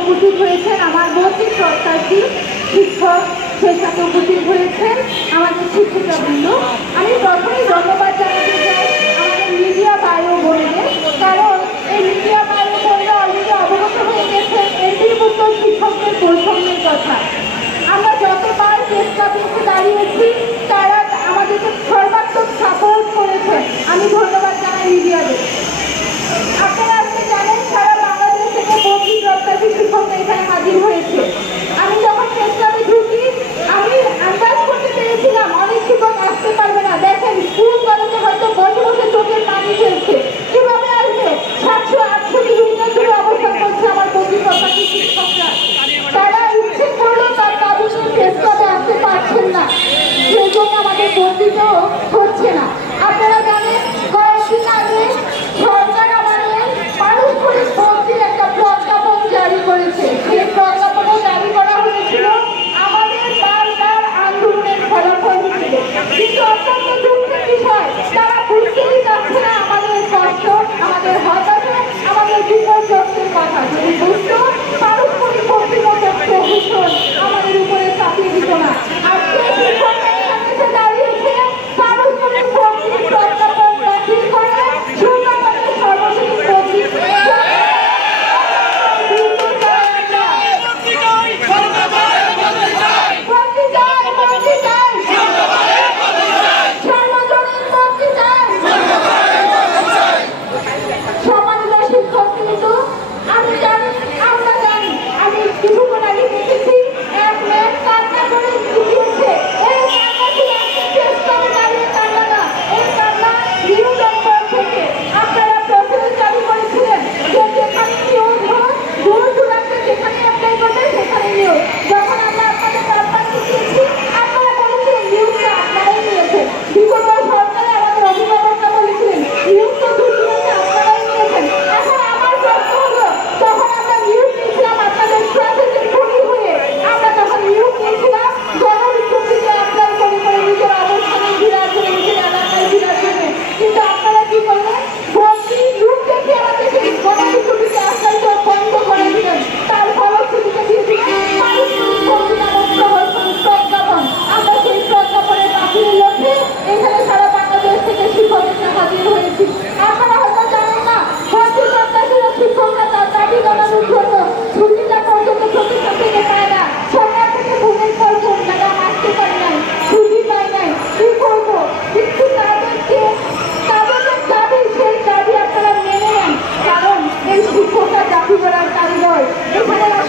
উপস্থিত হয়েছেন আমার বহু শ্রদ্ধার্থী শিক্ষক, সেই সাথে উপস্থিত হয়েছেন আমাদের শিক্ষিকাবৃন্দ। আমি প্রথমেই ধন্যবাদ জানাতে চাই আমাদের মিডিয়া ভাই ও বোনদের, কারণ এই মিডিয়া ভাই ও বোনরা অলরেডি অবগত হয়ে গেছেন এমপিভুক্ত শিক্ষকদের বৈষম্যের কথা। আমরা যতবার প্রেস ক্লাবে এসে দাঁড়িয়েছি তারা আমাদেরকে সর্বাত্মক সাপোর্ট করেছেন। আমি ধন্যবাদ জানাই মিডিয়াদের। আপনারা আজকে জানেন সারা বাংলাদেশ থেকে বহু প্রত্যাশী শিক্ষকরা এখানে হাজির হয়েছে। আমি যখন প্রেস ক্লাবে ঢুকি আমি আন্দাজ করতে পেরেছিলাম অনেক শিক্ষক আসতে পারবে না। দেখেন স্কুল কলেজে হয়তো বসে বসে চোখের পানি ফেলছে, কিভাবে আসবে? 700-800 কিলোমিটার দূরে অবস্থান করছে আমার বহু প্রত্যাশী শিক্ষকরা। তারা ইচ্ছে করলেও তার কাবু নিয়ে প্রেস ক্লাবে আসতে পারছেন না, সেই জন্য আমাদের বন্দিতও হচ্ছে না। আপনারা জানেন কয়েকদিন আগে সরকার আমাদের পারস্পরিক বন্দির একটা প্রজ্ঞাপন জারি করেছে। সেই প্রজ্ঞাপনও জারি করা হয়েছিল আমাদের বারবার আন্দোলনের ফলাফল হিসেবে, কিন্তু অত্যন্ত দুঃখের বিষয় তারা বুঝতেই যাচ্ছে না আমাদের কষ্ট, আমাদের হতাশা, আমাদের বিপর্যস্তের কথা। যদি বুঝতো পারস্পরিক বন্দির মতো প্রহসন আমাদের উপরে চাপিয়ে দিত না। আজকে শিক্ষকরা এসে দাঁড়িয়েছে পারস্পরিক বন্দির প্রজ্ঞাপন বাতিল করে সুন্দরভাবে সর্বশেষ বন্দি এখানে